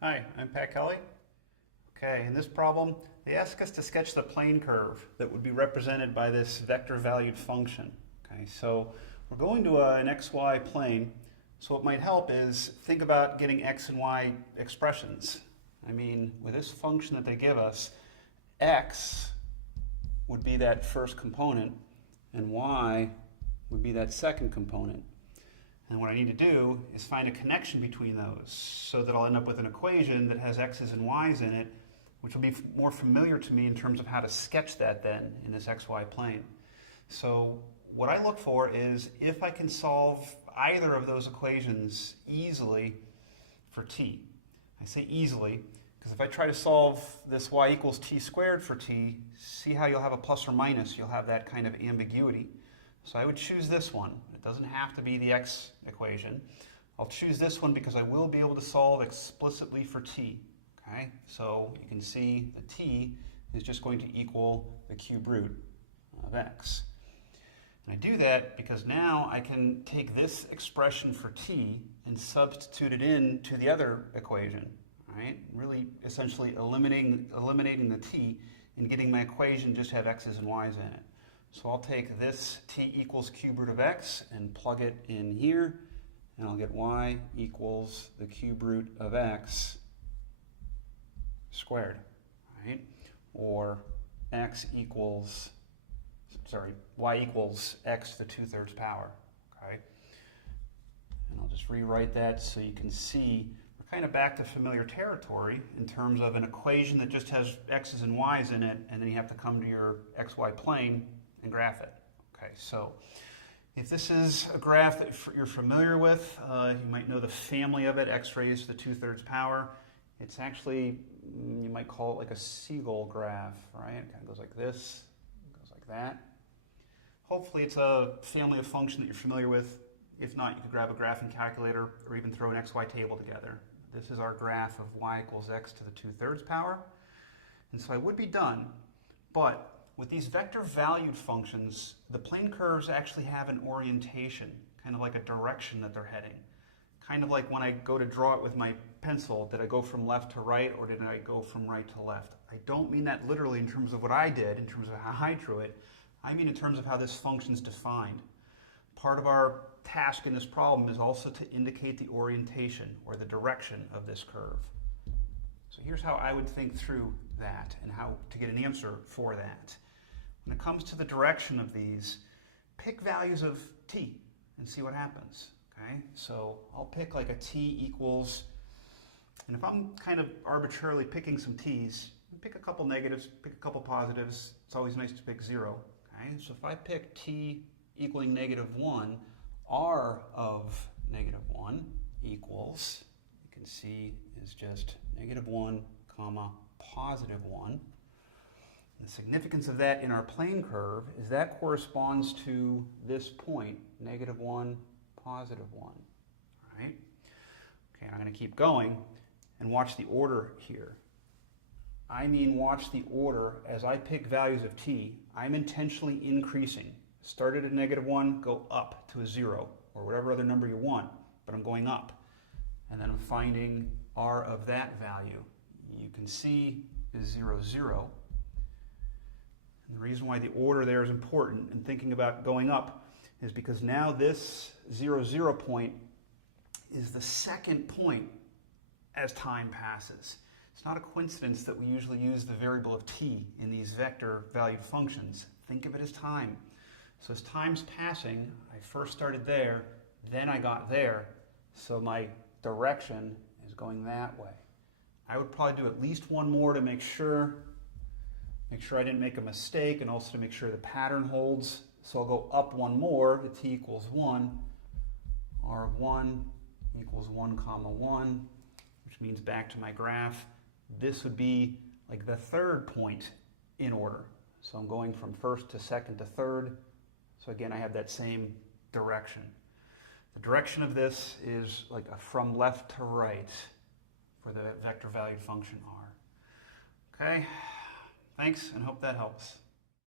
Hi, I'm Pat Kelly. Okay, in this problem, they ask us to sketch the plane curve that would be represented by this vector-valued function. Okay, so we're going to an xy plane, so what might help is think about getting x and y expressions. I mean, with this function that they give us, x would be that first component, and y would be that second component. And what I need to do is find a connection between those so that I'll end up with an equation that has x's and y's in it, which will be more familiar to me in terms of how to sketch that then in this xy plane. So what I look for is if I can solve either of those equations easily for t. I say easily because if I try to solve this y equals t squared for t, see how you'll have a plus or minus, you'll have that kind of ambiguity. So I would choose this one. It doesn't have to be the x equation. I'll choose this one because I will be able to solve explicitly for t. Okay? So you can see the t is just going to equal the cube root of x. And I do that because now I can take this expression for t and substitute it into the other equation. Right? Really essentially eliminating the t and getting my equation just have x's and y's in it. So I'll take this t equals cube root of x and plug it in here, and I'll get y equals the cube root of x squared, right? Or y equals x to the 2/3 power, okay? And I'll just rewrite that so you can see we're kind of back to familiar territory in terms of an equation that just has x's and y's in it, and then you have to come to your xy plane and graph it. Okay, so if this is a graph that you're familiar with, you might know the family of it, x raised to the 2/3 power. It's actually, you might call it like a seagull graph, right? It kind of goes like this, goes like that. Hopefully it's a family of function that you're familiar with. If not, you could grab a graphing calculator or even throw an xy table together. This is our graph of y equals x to the 2/3 power. And so I would be done, but with these vector-valued functions, the plane curves actually have an orientation, kind of like a direction that they're heading. Kind of like when I go to draw it with my pencil, did I go from left to right or did I go from right to left? I don't mean that literally in terms of what I did, in terms of how I drew it. I mean in terms of how this function is defined. Part of our task in this problem is also to indicate the orientation or the direction of this curve. So here's how I would think through that and how to get an answer for that. When it comes to the direction of these, pick values of t and see what happens. Okay, so I'll pick like a t equals, and if I'm kind of arbitrarily picking some t's, pick a couple negatives, pick a couple positives. It's always nice to pick 0. Okay, so if I pick t equaling -1, r of -1 equals, you can see is just -1 comma +1. The significance of that in our plane curve is that corresponds to this point, -1, +1, right? Okay, I'm going to keep going and watch the order here. I mean watch the order as I pick values of t. I'm intentionally increasing. Start at a -1, go up to a 0, or whatever other number you want, but I'm going up. And then I'm finding r of that value. You can see is 0, 0. And the reason why the order there is important in thinking about going up is because now this 0, 0 point is the second point as time passes. It's not a coincidence that we usually use the variable of t in these vector-valued functions. Think of it as time. So as time's passing, I first started there, then I got there, so my direction is going that way. I would probably do at least one more to make sure I didn't make a mistake, and also to make sure the pattern holds. So I'll go up one more, the t equals 1, r of 1 equals 1 comma 1, which means back to my graph. This would be like the third point in order. So I'm going from first to second to third. So again, I have that same direction. The direction of this is like a from left to right for the vector valued function r. Okay, thanks and hope that helps.